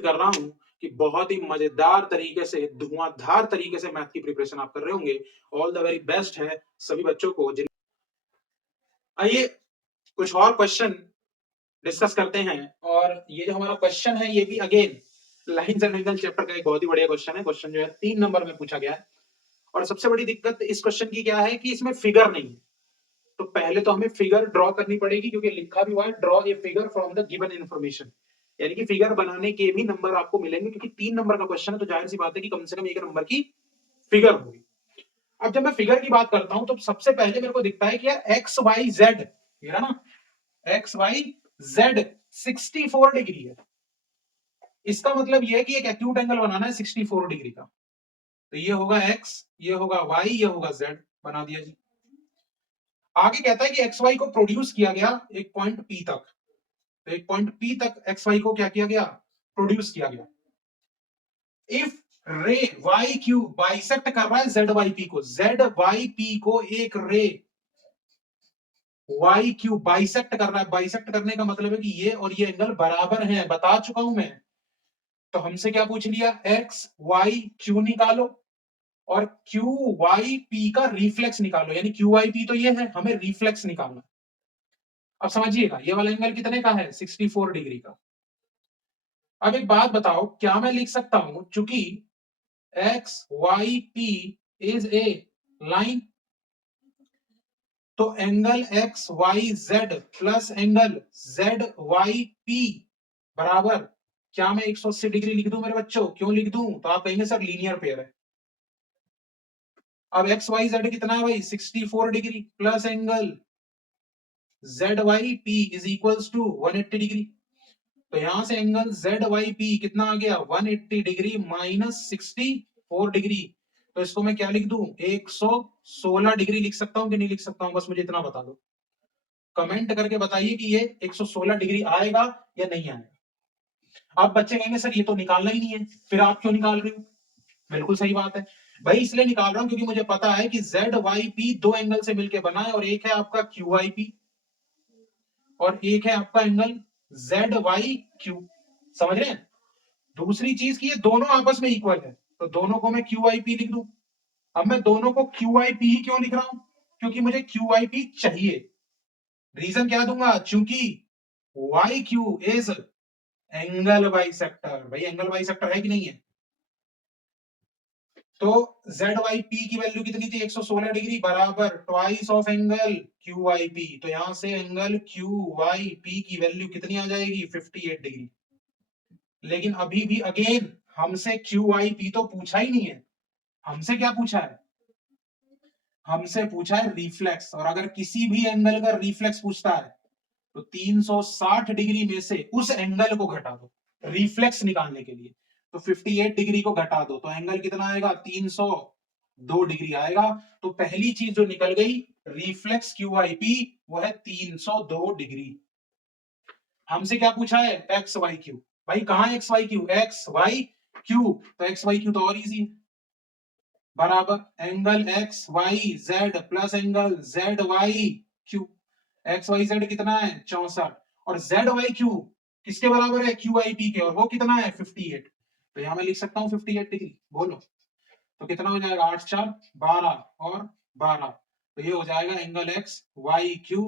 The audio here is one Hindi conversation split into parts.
उम्मीद कर रहा हूं कि बहुत ही मजेदार तरीके से, धुआंधार तरीके से मैथ की प्रिपरेशन आप कर रहे होंगे। ऑल द वेरी बेस्ट है सभी बच्चों को। आइए कुछ और क्वेश्चन डिस्कस करते हैं। और ये जो हमारा क्वेश्चन है ये भी again lines and angle chapter का एक बहुत ही बढ़िया क्वेश्चन है। क्वेश्चन जो है 3 नंबर में पूछा गया है। और सबसे बड़ी दिक्कत इस क्वेश्चन की क्या है कि इसमें फिगर नहीं है। तो पहले तो हमें फिगर ड्रॉ करनी पड़ेगी, क्योंकि लिखा भी हुआ है draw a figure from the given information, यानी कि फिगर बनाने के भी नंबर आपको मिलेंगे, क्योंकि 3 नंबर का क्वेश्चन है तो जाहिर सी बात है कि कम से कम 1 नंबर की फिगर होगी। अब जब मैं फिगर की बात करता हूं तो सबसे पहले मेरे को दिखता है कि यार एक्स वाई जेड, ये ना एक्स वाई जेड 64 डिग्री है। इसका मतलब ये है कि एक एक्यूट एंगल बनाना है 64 डिग्री का। तो ये होगा एक्स, ये होगा वाई, ये होगा जेड, बना दिया जी। आगे कहता है कि एक्स वाई को प्रोड्यूस किया गया एक पॉइंट पी तक। तो एक पॉइंट पी तक एक्स वाई को क्या किया गया, प्रोड्यूस किया गया। इफ रे वाई क्यू बाइसेक्ट कर रहा है जेड वाई पी को, जेड वाई पी को एक रे वाई क्यू बाइसेक्ट कर रहा है। बाइसेक्ट करने का मतलब है कि ये और ये एंगल बराबर हैं, बता चुका हूं मैं। तो हमसे क्या पूछ लिया, एक्स वाई क्यू निकालो और क्यू वाई पी का रिफ्लेक्स निकालो, यानी क्यू वाई पी तो ये है, हमें रिफ्लेक्स निकालना। अब समझिएगा ये वाला एंगल कितने का है, 64 डिग्री का। अब एक बात बताओ, क्या मैं लिख सकता हूं चूंकि X Y P is a line, तो angle X Y Z plus angle Z Y P बराबर, क्या मैं 180 डिग्री लिख दूं मेरे बच्चों? क्यों लिख दूं? तो आप कहेंगे सर लीनियर पेयर है। अब एक्स वाई जेड कितना है भाई, 64 degree plus angle Z Y P is equals to 180 degree. तो यहां से एंगल जेड वाई पी कितना आ गया, 180 डिग्री माइनस 64 डिग्री। तो इसको मैं क्या लिख दूं, 116 डिग्री लिख सकता हूं कि नहीं लिख सकता हूं? बस मुझे इतना बता दो, कमेंट करके बताइए कि ये 116 डिग्री आएगा या नहीं आएगा। आप बच्चे कहेंगे सर ये तो निकालना ही नहीं है, फिर आप क्यों निकाल रहे हो? बिल्कुल सही बात है भाई, इसलिए निकाल रहा हूं क्योंकि मुझे पता है कि जेड वाई पी दो एंगल से मिलकर बना है, और एक है आपका क्यू आई पी और एक है आपका एंगल जेड वाई क्यू। समझ रहे हैं? दूसरी चीज की ये दोनों आपस में इक्वल है, तो दोनों को मैं क्यू आई पी लिख दूं। अब मैं दोनों को क्यू आई पी ही क्यों लिख रहा हूं, क्योंकि मुझे क्यू आई पी चाहिए। रीजन क्या दूंगा, चूंकि Y Q is angle bisector. भाई एंगल बाइसेक्टर है कि नहीं है? तो जेड वाई पी की वैल्यू कितनी थी, 116 डिग्री बराबर twice of angle Q Y P. तो यहां से एंगल क्यू वाई पी की वैल्यू कितनी आ जाएगी, 58 डिग्री। लेकिन अभी भी अगेन हमसे क्यू वाई पी तो पूछा ही नहीं है, हमसे क्या पूछा है, हमसे पूछा है रिफ्लेक्स। और अगर किसी भी एंगल का रिफ्लेक्स पूछता है तो 360 डिग्री में से उस एंगल को घटा दो रिफ्लेक्स निकालने के लिए। तो 58 डिग्री को घटा दो तो एंगल कितना आएगा, 302 डिग्री आएगा। तो पहली चीज जो निकल गई रिफ्लेक्स क्यू आई पी, वो है 302 डिग्री। हमसे क्या पूछा है, एक्स वाई क्यू। भाई कहां X Y Q, X Y Q, तो एक्स वाई क्यू तो और इजी है, बराबर angle X Y Z plus angle Z Y Q. X Y Z कितना है, 64, और जेड वाई क्यू किसके बराबर है, क्यू आई पी के, और वो कितना है 58। तो यहां मैं लिख सकता हूं 58 डिग्री। बोलो तो कितना हो जाएगा, 8 4 12 और 12। तो ये हो जाएगा angle X Y Q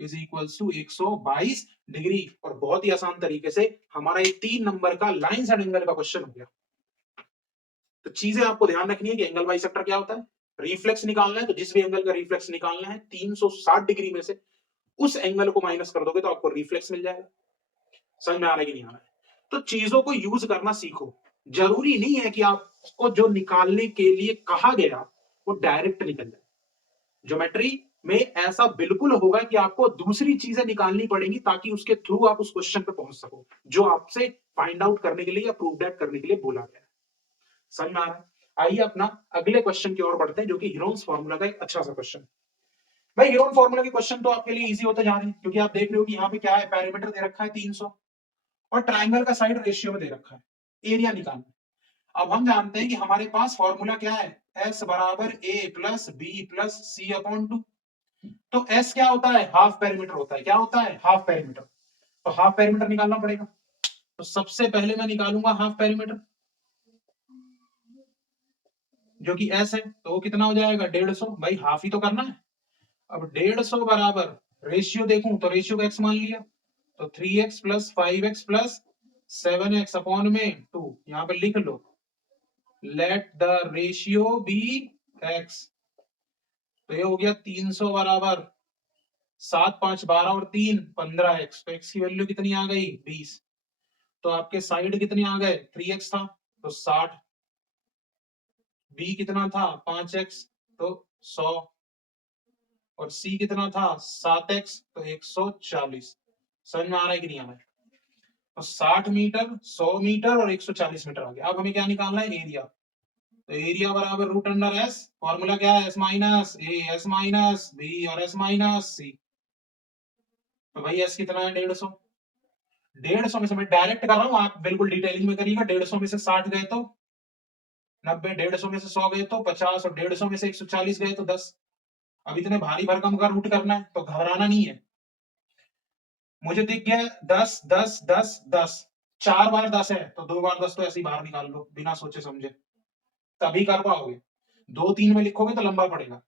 is equals to 122 degree. और बहुत ही आसान तरीके से हमारा ये 3 नंबर का लाइंस एंड एंगल का क्वेश्चन हो गया। तो चीजें आपको ध्यान रखनी है कि एंगल बाइसेक्टर क्या होता है, रिफ्लेक्स निकालना है। तो जिस भी एंगल का रिफ्लेक्स निकालना है 360 डिग्री में से उस एंगल को माइनस कर दोगे तो आपको रिफ्लेक्स मिल जाएगा। समझ में आ रहा है कि नहीं आ रहा है? तो चीजों को यूज करना सीखो। जरूरी नहीं है कि आपको जो निकालने के लिए कहा गया वो डायरेक्ट निकल जाए। ज्योमेट्री में ऐसा बिल्कुल होगा कि आपको दूसरी चीजें निकालनी पड़ेंगी ताकि उसके थ्रू आप उस क्वेश्चन पे पहुंच सको जो आपसे फाइंड आउट करने के लिए या प्रूव दैट करने के लिए बोला गया है। समझ में आ रहा है? आइए अपना अगले क्वेश्चन की ओर बढ़ते हैं, जो कि हीरोन्स फार्मूला का एक अच्छा सा क्वेश्चन। भाई हीरोन फार्मूला के क्वेश्चन तो आपके लिए इजी होते जा रहे हैं, क्योंकि आप देख रहे हो कि यहाँ पे क्या है, पैरामीटर दे रखा है 300 और ट्राइंगल का साइड रेशियो में दे रखा है, एरिया निकालना है। अब हम जानते हैं कि हमारे पास फॉर्मूला क्या है, एस बराबर ए प्लस बी प्लस सी अपॉन 2। तो एस क्या होता है, हाफ पेरीमीटर होता है। क्या होता है, हाफ पेरीमीटर। तो हाफ पेरीमीटर निकालना पड़ेगा। तो सबसे पहले मैं निकालूंगा हाफ पेरीमीटर जो कि एस है, तो वो कितना हो जाएगा 150। भाई हाफ ही तो करना है। अब 150 बराबर रेशियो देखूं तो रेशियो का एक्स मान लिया, तो 3x plus 5x plus 7x upon में 2, यहां पर लिख लो let the ratio B x। तो ये हो गया 300 बराबर 7 5 12 और 3 15x। तो x की वैल्यू कितनी आ गई 20। तो आपके साइड कितने आ गए 3x था तो 60, b कितना था 5x तो 100 और c कितना था 7x तो 140। समझ में आ रहा है कि नहीं आ रहा है? तो 60 मीटर 100 मीटर और 140 मीटर आ गया। अब हमें क्या निकालना है एरिया। तो एरिया बराबर रूट अंडर एस, फॉर्मूला क्या है S minus A S minus B और एस माइनस सी। तो भाई एस कितना है 150। 150 में से मैं डायरेक्ट कर रहा हूं, आप बिल्कुल डिटेलिंग में करिएगा। 150 में से 60 गए तो 90, 150 में से 100 गए तो 50 और 150 में से 140 गए तो 10। अब इतने भारी भरकम का रूट करना है तो घबराना नहीं है। मुझे दिख गया 10 10 10 10, 4 बार 10 है तो 2 बार 10 तो ऐसे ही बाहर निकाल लो बिना सोचे समझे, तभी कर पाओगे। 2 3 में लिखोगे तो लंबा पड़ेगा।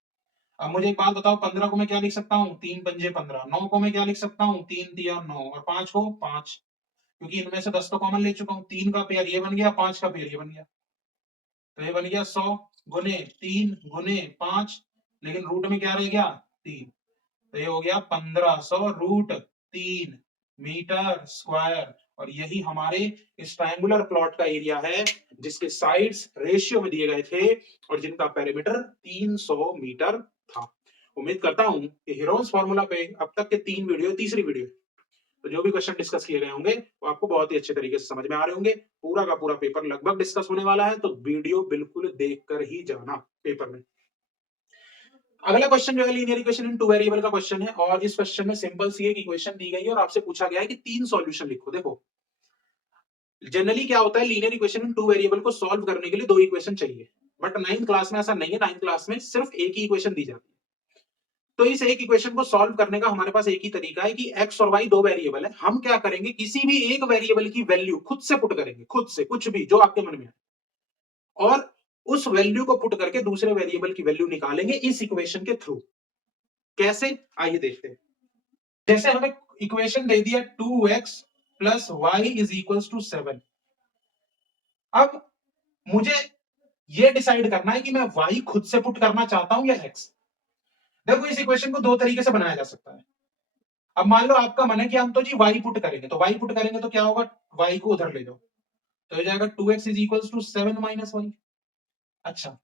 अब मुझे एक बात बताओ, 15 को मैं क्या लिख सकता हूँ 3 पंजे 15, 9 को मैं क्या लिख सकता हूँ 3 तिया 9 और 5 को 5, क्योंकि इनमें से 10 तो कॉमन ले चुका हूँ। 3 का पेयर ये बन गया, 5 का पेयर ये बन गया, तो ये बन गया 100 गुने 3 गुने 5, लेकिन रूट में क्या रह गया 3, तो ये हो गया 1500 रूट 3 मीटर स्क्वायर। और यही हमारे इस ट्रायंगुलर प्लॉट का एरिया है जिसके साइड्स रेशियो में दिए गए थे और जिनका पेरीमीटर 300 मीटर था। उम्मीद करता हूं कि हीरोन्स फॉर्मूला पे अब तक के 3 वीडियो, तीसरी वीडियो, तो जो भी क्वेश्चन डिस्कस किए गए होंगे वो आपको बहुत ही अच्छे तरीके से समझ में आ रहे होंगे। पूरा का पूरा पेपर लगभग डिस्कस होने वाला है, तो वीडियो बिल्कुल देखकर ही जाना पेपर में। अगला क्वेश्चन जो है linear equation in two variable का क्वेश्चन है, और इस क्वेश्चन में सिंपल सी एक इक्वेशन दी गई है और आपसे पूछा गया है कि 3 सॉल्यूशन लिखो। देखो जनरली क्या होता है, linear equation in two variable को सॉल्व करने के लिए 2 इक्वेशन चाहिए, बट 9th क्लास में ऐसा नहीं है। 9th क्लास में सिर्फ एक ही इक्वेशन दी जाती है। तो इस एक इक्वेशन को सॉल्व करने का हमारे पास एक ही तरीका है कि x और y 2 वेरिएबल है। हम क्या करेंगे, किसी भी एक वेरिएबल की वैल्यू खुद से पुट करेंगे, खुद से कुछ भी जो आपके मन में है, और उस वैल्यू को पुट करके दूसरे वेरिएबल की वैल्यू निकालेंगे इस इक्वेशन के थ्रू। कैसे, आइए देखते हैं। जैसे हमें इक्वेशन दे दिया 2x plus Y is equal to 7। अब मुझे यह डिसाइड करना है कि मैं y खुद से पुट करना चाहता हूं या x। देखो इस इक्वेशन को 2 तरीके से बनाया जा सकता है। अब मान लो आपका मन है कि हम तो जी y पुट करेंगे, तो y पुट करेंगे तो क्या होगा, y को उधर ले जाओ तो हो जाएगा 2x is equal to 7 minus Y. अच्छा,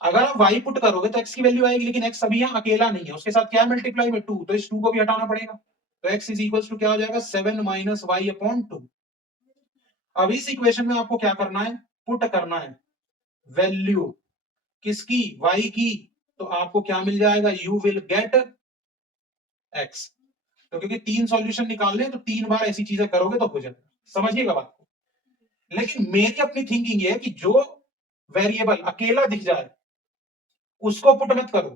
अगर आप y पुट करोगे तो x की वैल्यू आएगी, लेकिन x अभी यहाँ अकेला नहीं है, उसके साथ क्या मल्टीप्लाई में 2, तो इस 2 को भी हटाना पड़ेगा। तो x इज इक्वल टू क्या हो जाएगा 7 माइनस वाई अपॉन 2। अब इस इक्वेशन में आपको क्या करना है, पुट करना है वैल्यू किसकी, y की। तो आपको क्या मिल जाएगा, यू विल गेट x। तो क्योंकि 3 सॉल्यूशन निकालने हैं तो 3 बार ऐसी चीजें करोगे तो हो जाएगा, समझिएगा बात को। लेकिन मेरी अपनी थिंकिंग ये है कि जो वेरिएबल अकेला दिख जाए उसको पुट मत करो,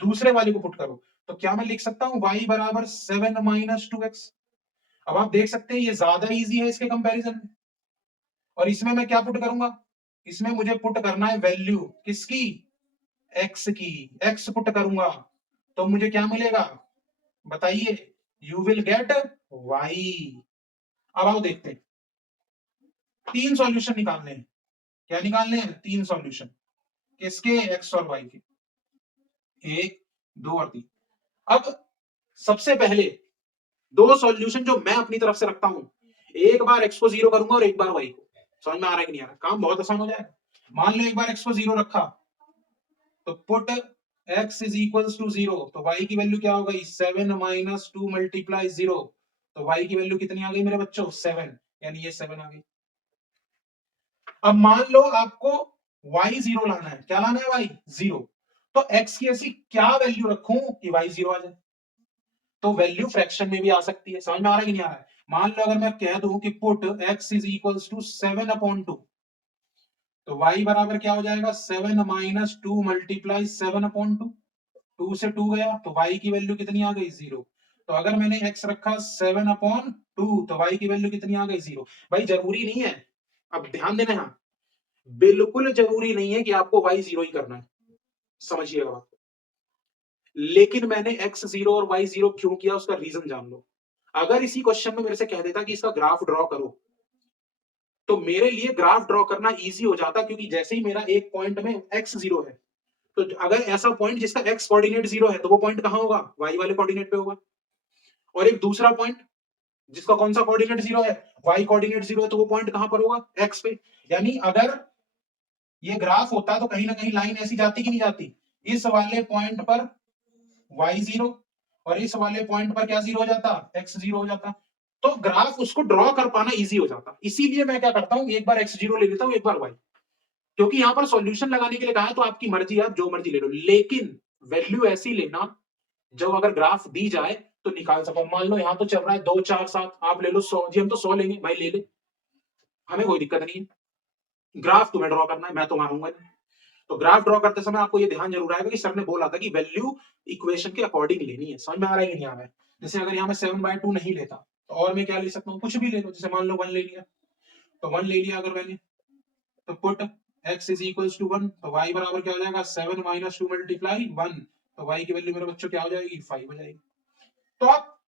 दूसरे वाले को पुट करो। तो क्या मैं लिख सकता हूं y बराबर 7 माइनस 2x। अब आप देख सकते हैं ये ज्यादा इजी है इसके कंपैरिजन में। और इसमें मैं क्या पुट करूंगा, इसमें मुझे पुट करना है वैल्यू किसकी, x की। x पुट करूंगा तो मुझे क्या मिलेगा बताइए, यू विल गेट y। अब आओ देखते हैं, 3 सॉल्यूशन निकालने हैं। क्या निकालने हैं, 3 सॉल्यूशन किसके, x और y के, 1 2 और 3। अब सबसे पहले 2 सॉल्यूशन जो मैं अपनी तरफ से रखता हूं, एक बार x को 0 करूंगा और एक बार y को। समझ में आ रहा है कि नहीं आ रहा, काम बहुत आसान हो जाएगा। मान लो एक बार x को 0 रखा तो put x is equal to 0, तो y की वैल्यू क्या हो गई 7 माइनस 2 मल्टीप्लाई 0। तो y की वैल्यू कितनी आ गई मेरे बच्चों 7, यानी ये 7 आ गई। अब मान लो आपको y 0 लाना है, क्या लाना है y 0, तो x की ऐसी क्या वैल्यू रखूं कि y 0 आ जाए। तो वैल्यू फ्रैक्शन में भी आ सकती है, समझ में आ रहा है कि नहीं आ रहा है। मान लो अगर मैं कह दूं कि put x is equal to 7 upon 2, तो y बराबर क्या हो जाएगा 7 माइनस 2 मल्टीप्लाई 7 अपॉन 2। 2 से 2 गया तो y की वैल्यू कितनी आ गई 0। तो अगर मैंने x रखा 7/2 तो y की वैल्यू कितनी आ गई 0। भाई जरूरी नहीं है, अब ध्यान देना, हाँ बिल्कुल जरूरी नहीं है कि आपको y 0 ही करना है, समझिएगा बात। लेकिन मैंने x 0 और y 0 क्यों किया उसका रीजन जान लो। अगर इसी क्वेश्चन में मेरे से कह देता कि इसका ग्राफ ड्रॉ करो, तो मेरे लिए ग्राफ ड्रॉ करना इजी हो जाता, क्योंकि जैसे ही मेरा एक पॉइंट में x 0 है, तो अगर ऐसा पॉइंट जिसका x कोऑर्डिनेट 0 है, तो वो पॉइंट कहां होगा, y वाले कोऑर्डिनेट पे होगा। और एक दूसरा पॉइंट जिसका कौन सा कोऑर्डिनेट 0 है, y कोऑर्डिनेट 0 है, तो वो पॉइंट कहां पर होगा, x पे। यानी अगर ये ग्राफ होता तो कहीं ना कहीं लाइन ऐसी जाती कि नहीं जाती, इस वाले पॉइंट पर y 0 और इस वाले पॉइंट पर क्या 0 हो जाता, x 0 हो जाता। तो ग्राफ उसको ड्रॉ कर पाना इजी हो जाता। इसीलिए मैं क्या करता हूं, एक बार x 0 ले लेता हूं, एक बार y, क्योंकि यहां पर सॉल्यूशन लगाने के लिए कहा है तो आपकी मर्जी, आप जो मर्जी ले लो, लेकिन वैल्यू ऐसी लेना जो अगर ग्राफ दी जाए तो निकाल सको। मान लो यहां तो चल रहा है 2 4 7, आप ले लो 100 जी, हम तो 100 लेंगे, भाई ले ले, हमें कोई दिक्कत नहीं है। ग्राफ तुम्हें ड्रॉ करना है, मैं तो मारूंगा नहीं। तो ग्राफ ड्रॉ करते समय आपको ये ध्यान जरूर आएगा कि सर ने बोला था कि वैल्यू इक्वेशन के अकॉर्डिंग लेनी है। समझ में आ रहा है कि नहीं आ रहा है। जैसे अगर यहाँ में 7/2 नहीं लेता तो और मैं क्या ले सकता हूँ, कुछ भी ले लो, जैसे मान लो 1 ले लिया, तो 1 ले लिया अगर मैंने, तो put x is equals to 1, तो y बराबर क्या हो जाएगा 7 - 2 मल्टीप्लाई 1, तो y की वैल्यू मेरे बच्चों क्या हो जाएगी 5 हो जाएगी। तो आप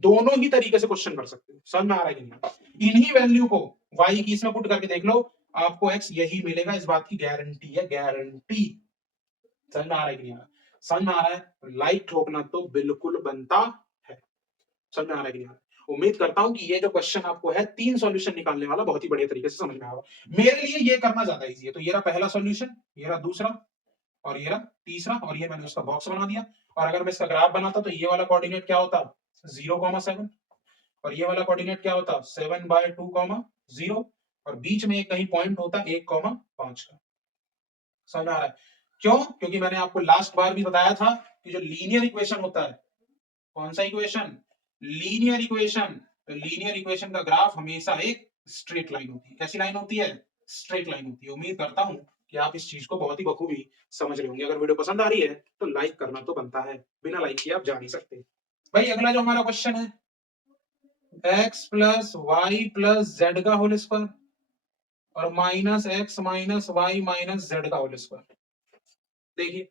दोनों ही तरीके से क्वेश्चन कर सकते हो। समझ में आ रहा है कि नहीं। इन्हीं वैल्यू को y की इसमें पुट करके देख लो, आपको x यही मिलेगा, इस बात की गारंटी है, गारंटी। समझ में आ रहा है कि नहीं आ रहा, समझ में आ रहा है। लाइक ठोकना तो बिल्कुल बनता है। समझ में आ रहा है कि नहीं आ रहा। उम्मीद करता हूं कि ये जो क्वेश्चन आपको है 3 सॉल्यूशन निकालने वाला बहुत ही बढ़िया तरीके से समझ में आएगा। मेरे लिए ये करना ज्यादा इजी है। तो ये रहा पहला सॉल्यूशन, ये रहा दूसरा, और ये रहा तीसरा, और ये मैंने उसका बॉक्स बना दिया। और अगर मैं इसका ग्राफ बनाता तो ये वाला कोऑर्डिनेट क्या होता 0,7, और ये वाला कोऑर्डिनेट क्या होता 7/2, 0, और बीच में एक कहीं पॉइंट होता 1,5 का। समझ में आ रहा है। क्यों, क्योंकि मैंने आपको लास्ट बार भी बताया था कि जो लीनियर इक्वेशन होता है, कौन सा इक्वेशन, लीनियर इक्वेशन, तो लीनियर इक्वेशन का ग्राफ हमेशा एक स्ट्रेट लाइन होती है। कैसी लाइन होती है, स्ट्रेट लाइन होती है। उम्मीद करता हूं कि आप इस चीज को बहुत ही बखूबी समझ रहे होंगे। अगर वीडियो पसंद आ रही है तो लाइक करना तो बनता है, बिना लाइक किए आप जा नहीं सकते। भाई अगला जो हमारा क्वेश्चन है, x plus Y plus Z का होल स्क्वायर और minus X minus Y minus Z का होल स्क्वायर। देखिए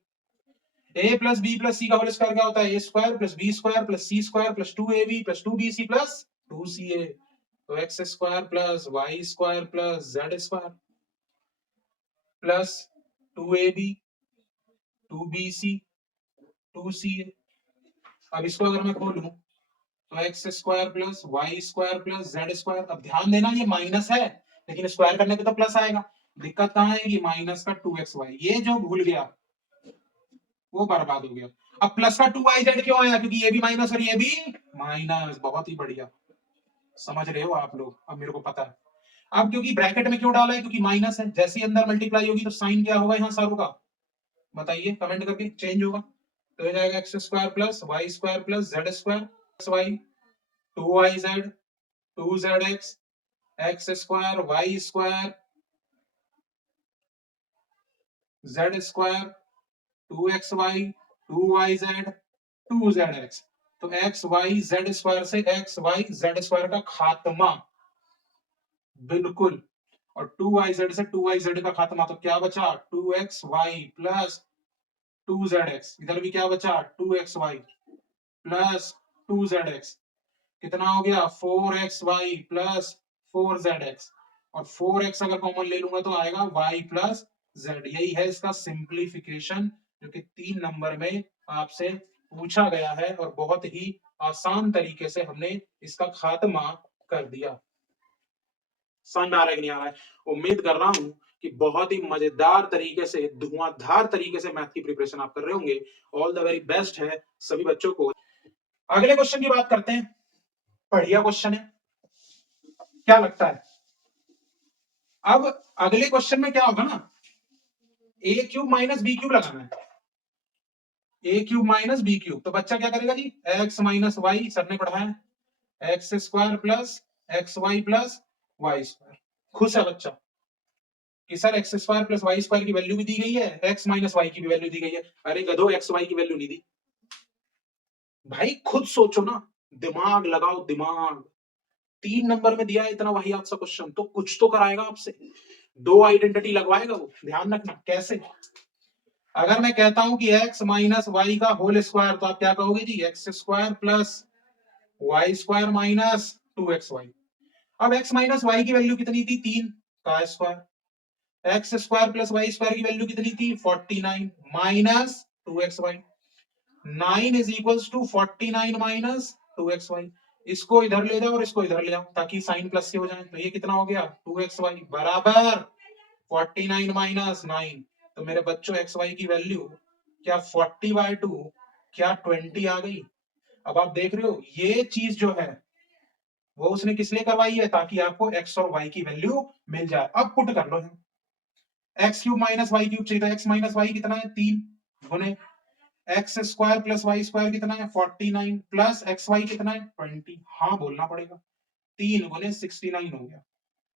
a plus B plus C का होल स्क्वायर क्या होता है, A square plus B square plus C square plus 2ab plus 2bc plus 2ca। तो X square plus Y square plus Z square plus 2ab 2bc 2ca। अब इसको अगर मैं खोलूं तो X square plus Y square plus Z square. अब ध्यान देना ये माइनस है, लेकिन स्क्वायर करने पे तो प्लस आएगा। दिक्कत कहां आएगी, माइनस का 2xy। ये जो भूल गया वो बर्बाद हो गया। अब प्लस का 2yz क्यों आया, क्योंकि ये भी माइनस और ये भी माइनस। बहुत ही बढ़िया, समझ रहे हो आप लोग, अब मेरे को पता है। अब क्योंकि ब्रैकेट में क्यों डाला है, क्योंकि माइनस है, जैसे ही अंदर मल्टीप्लाई होगी तो साइन क्या होगा यहाँ सर होगा, बताइए कमेंट करके, चेंज होगा। तो हो जाएगा X square plus Y square plus Z square X Y 2yz 2zx X square Y square Z square 2xy 2yz 2zx। तो एक्स वाई जेड स्क्वायर से एक्स वाई जेड स्क्वायर का खात्मा, बिल्कुल। और 2yz से 2yz का खात्मा, तो क्या बचा 2xy प्लस 2zx। इधर भी क्या बचा 2xy प्लस 2zx। कितना हो गया 4xy प्लस 4zx। और 4x अगर कॉमन ले लूंगा तो आएगा y प्लस z। यही है इसका सिंप्लीफिकेशन, जो कि 3 नंबर में आपसे पूछा गया है, और बहुत ही आसान तरीके से हमने इसका खात्मा कर दिया। समझ में आ रहा है कि नहीं आ रहा है। उम्मीद कर रहा हूं कि बहुत ही मजेदार तरीके से, धुआंधार तरीके से मैथ की प्रिपरेशन आप कर रहे होंगे। ऑल द वेरी बेस्ट है सभी बच्चों को। अगले क्वेश्चन की बात करते हैं। बढ़िया क्वेश्चन है, क्या लगता है। अब अगले क्वेश्चन में क्या होगा ना, A cube minus B cube लगाना है। A cube minus B cube, तो बच्चा क्या करेगा जी, एक्स माइनस वाई, सर ने पढ़ाया X square plus X Y plus Y square. खुश है बच्चा कि sir X square plus Y square की वैल्यू भी दी गई है, एक्स माइनस वाई की भी वैल्यू दी गई है। अरे गधो, एक्स वाई की वैल्यू नहीं दी, भाई खुद सोचो ना, दिमाग लगाओ दिमाग। 3 नंबर में दिया है इतना वाहियात सा क्वेश्चन, तो कुछ तो कराएगा आपसे, 2 आइडेंटिटी लगवाएगा वो, ध्यान रखना। कैसे? अगर मैं कहता हूं कि x माइनस वाई का होल स्क्वायर, तो आप क्या कहोगे जी? X square plus Y square minus 2xy। अब x माइनस वाई की वैल्यू कितनी थी? 3 का square. X square plus Y square की वैल्यू कितनी थी? 49 minus 2xy। 9 is equals to 49 minus 2xy। इसको इधर ले जाओ और इसको इधर ले जाओ, ताकि साइन प्लस से हो जाए। तो ये कितना हो गया? 2xy बराबर 49 माइनस 9। तो मेरे बच्चों xy की वैल्यू क्या 40/2, क्या 20 आ गई? अब आप देख रहे हो ये चीज जो है वो उसने किस लिए करवाई है? ताकि आपको x और y की वैल्यू मिल जाए। अब पुट कर लो, X cube minus Y cube चाहिए, तो एक्स माइनस वाई कितना है? 3 गुने X square plus Y square कितना है? 49 प्लस एक्स वाई कितना है? 20। हाँ बोलना पड़ेगा। 3 गुने 69 हो गया,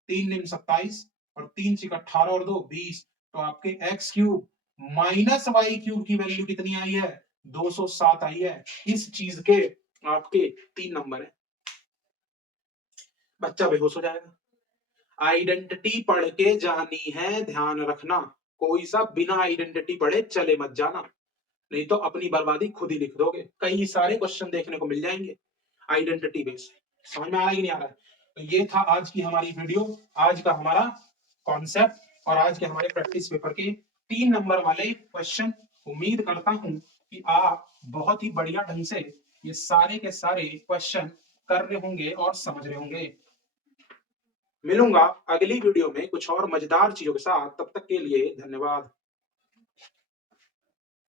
3 दिन 27 और 3 चिक 18 और 2 20। तो आपके X cube minus Y cube की वैल्यू कितनी आई है? 207 आई है। इस चीज के आपके 3 नंबर है। बच्चा बेहोश हो जाएगा। आइडेंटिटी पढ़ के जानी है, ध्यान रखना। कोई सा बिना आइडेंटिटी पढ़े चले मत जाना, नहीं तो अपनी बर्बादी खुद ही लिख दोगे। कई सारे क्वेश्चन देखने को मिल जाएंगे आइडेंटिटी बेस्ड। समझ में आ रहा है कि नहीं आ रहा है? तो ये था आज की हमारी वीडियो, आज का हमारा कॉन्सेप्ट और आज के हमारे प्रैक्टिस पेपर के 3 नंबर वाले क्वेश्चन। उम्मीद करता हूं कि आप बहुत ही बढ़िया ढंग से ये सारे के सारे क्वेश्चन कर रहे होंगे और समझ रहे होंगे। मिलूंगा अगली वीडियो में कुछ और मजेदार चीजों के साथ, तब तक के लिए धन्यवाद।